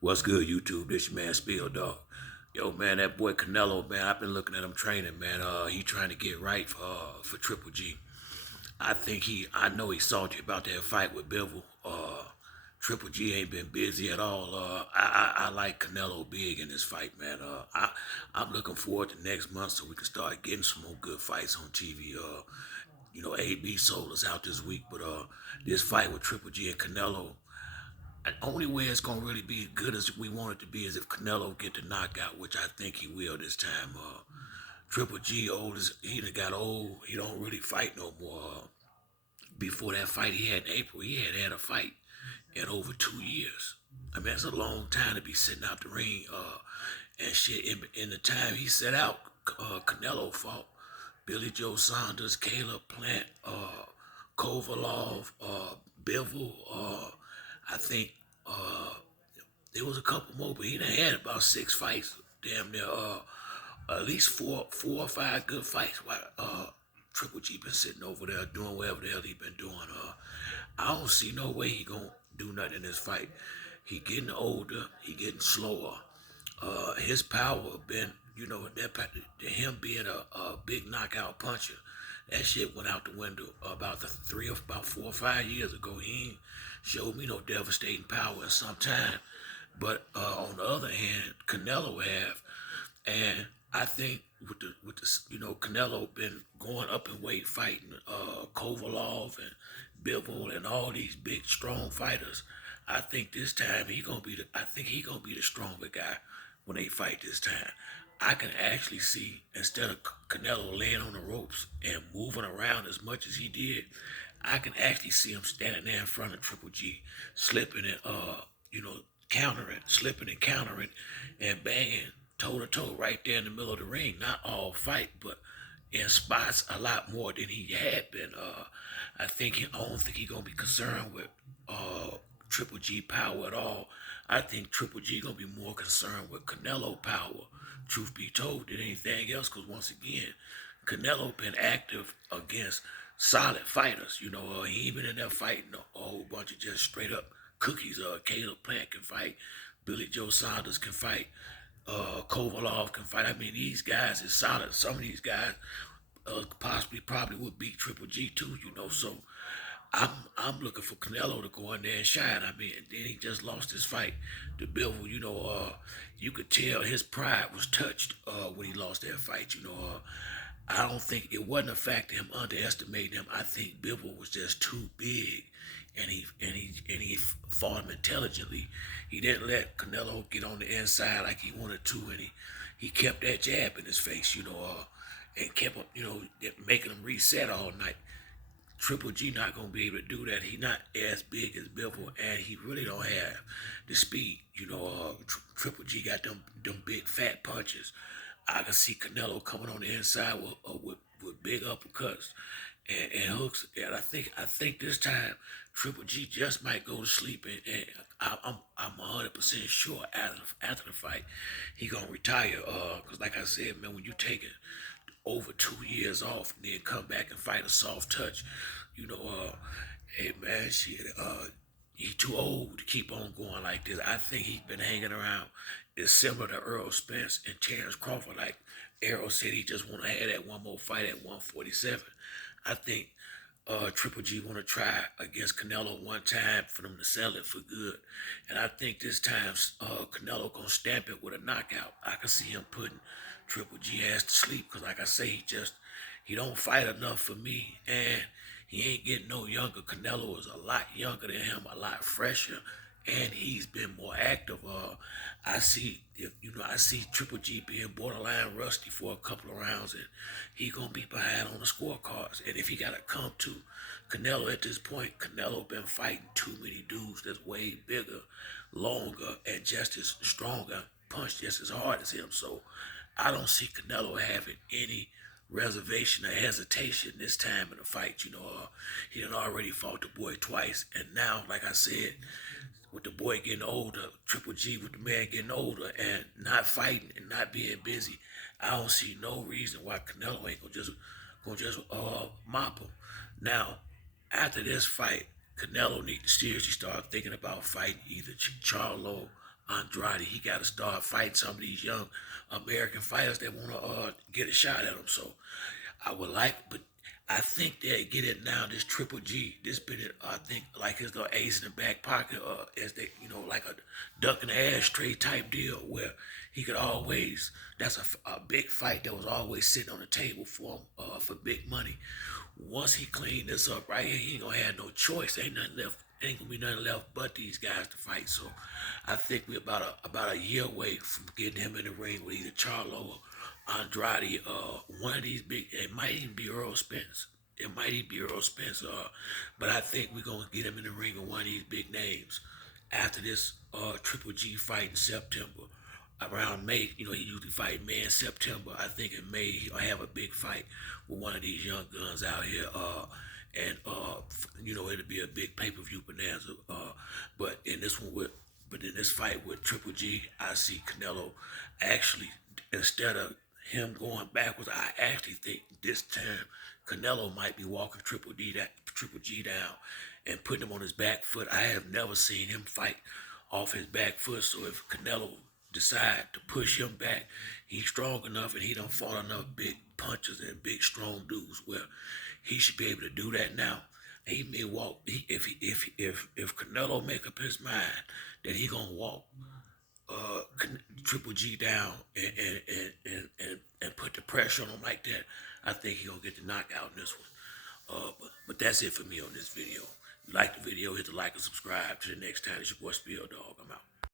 What's good, YouTube? This your man Spill Dog. Yo, man, that boy Canelo, man, I've been looking at him training, man. He trying to get right for Triple G. I know he's salty about that fight with Bivol. Triple G ain't been busy at all. I like Canelo big in this fight, man. I'm looking forward to next month so we can start getting some more good fights on TV. AB sold us out this week, but this fight with Triple G and Canelo, the only way it's gonna really be good as we want it to be is if Canelo get the knockout, which I think he will this time. Triple G old as he done got old. He don't really fight no more. Before that fight he had in April, he had a fight in over 2 years. I mean, that's a long time to be sitting out the ring. And shit, in the time he set out, Canelo fought Billy Joe Saunders, Caleb Plant, Kovalov, Bivol. I think uh, there was a couple more, but he done had about 6 fights. Damn near, at least four or five good fights. While Triple G been sitting over there doing whatever the hell he been doing. I don't see no way he gonna do nothing in this fight. He getting older. He getting slower. His power been, him being a big knockout puncher. That shit went out the window about 4 or 5 years ago. He ain't showed me no devastating power in some time. But on the other hand, Canelo have, and I think Canelo been going up in weight fighting Kovalov and Bivol and all these big strong fighters. I think this time he gonna be the stronger guy when they fight this time. I can actually see, instead of Canelo laying on the ropes and moving around as much as he did, I can actually see him standing there in front of Triple G, slipping and countering, slipping and countering, and banging toe to toe right there in the middle of the ring. Not all fight, but in spots a lot more than he had been. I don't think he's gonna be concerned with Triple G power at all. I think Triple G gonna be more concerned with Canelo power, truth be told, than anything else. Cause once again, Canelo been active against solid fighters. He been in there fighting a whole bunch of just straight up cookies. Caleb Plant can fight. Billy Joe Saunders can fight. Kovalov can fight. I mean, these guys is solid. Some of these guys probably would beat Triple G too. So I'm looking for Canelo to go in there and shine. I mean, then he just lost his fight to Bivol. You could tell his pride was touched when he lost that fight. I don't think it wasn't a fact of him underestimating him. I think Bivol was just too big, and he fought him intelligently. He didn't let Canelo get on the inside like he wanted to, and he kept that jab in his face, and kept him, making him reset all night. Triple G not gonna be able to do that. He not as big as Bivol, and he really don't have the speed. Triple G got them big fat punches. I can see Canelo coming on the inside with big uppercuts and hooks. And I think this time Triple G just might go to sleep, and I'm 100% sure after the fight he gonna retire. Cause like I said, man, when you take it over 2 years off and then come back and fight a soft touch, hey man, shit, he too old to keep on going like this. I think he's been hanging around. It's similar to Earl Spence and Terrence Crawford. Like Errol said, he just want to have that one more fight at 147. I think Triple G want to try against Canelo one time for them to sell it for good. And I think this time Canelo gonna stamp it with a knockout. I can see him putting Triple G ass to sleep because, like I say, he don't fight enough for me, and he ain't getting no younger. Canelo is a lot younger than him, a lot fresher, and he's been more active. I see Triple G being borderline rusty for a couple of rounds, and he gonna be behind on the scorecards. And if he gotta come to Canelo at this point, Canelo been fighting too many dudes that's way bigger, longer, and just as stronger, punch just as hard as him. So I don't see Canelo having any reservation or hesitation this time in the fight. He had already fought the boy twice, and now, like I said, with the boy getting older, Triple G with the man getting older and not fighting and not being busy, I don't see no reason why Canelo ain't gonna just mop him. Now, after this fight, Canelo need to seriously start thinking about fighting either Charlo Andrade. He got to start fighting some of these young American fighters that want to get a shot at him. So I would like, but I think they get it now. This Triple G, this been it. I think like his little ace in the back pocket, as they, like a duck in the ashtray type deal where he could always. That's a big fight that was always sitting on the table for him for big money. Once he cleaned this up right here, he ain't gonna have no choice. Ain't nothing left. Ain't gonna be nothing left but these guys to fight. So I think we're about a year away from getting him in the ring with either Charlo or Andrade. One of these big. It might even be Earl Spence. It might even be Earl Spence. But I think we're gonna get him in the ring with one of these big names after this Triple G fight in September. Around May, he usually fight May and September. I think in May he'll have a big fight with one of these young guns out here. It'll be a big pay-per-view bonanza. But in this one but in this fight with Triple G, I see Canelo actually, instead of him going backwards, I actually think this time Canelo might be walking Triple G down and putting him on his back foot. I have never seen him fight off his back foot. So if Canelo decide to push him back, he's strong enough and he don't fought enough big punches and big strong dudes where he should be able to do that now. He may walk if Canelo make up his mind that he gonna walk Triple G down and put the pressure on him like that, I think he gonna get the knockout in this one. But that's it for me on this video. If you like the video, hit the like and subscribe. Till the next time, it's your boy Spill Dog. I'm out.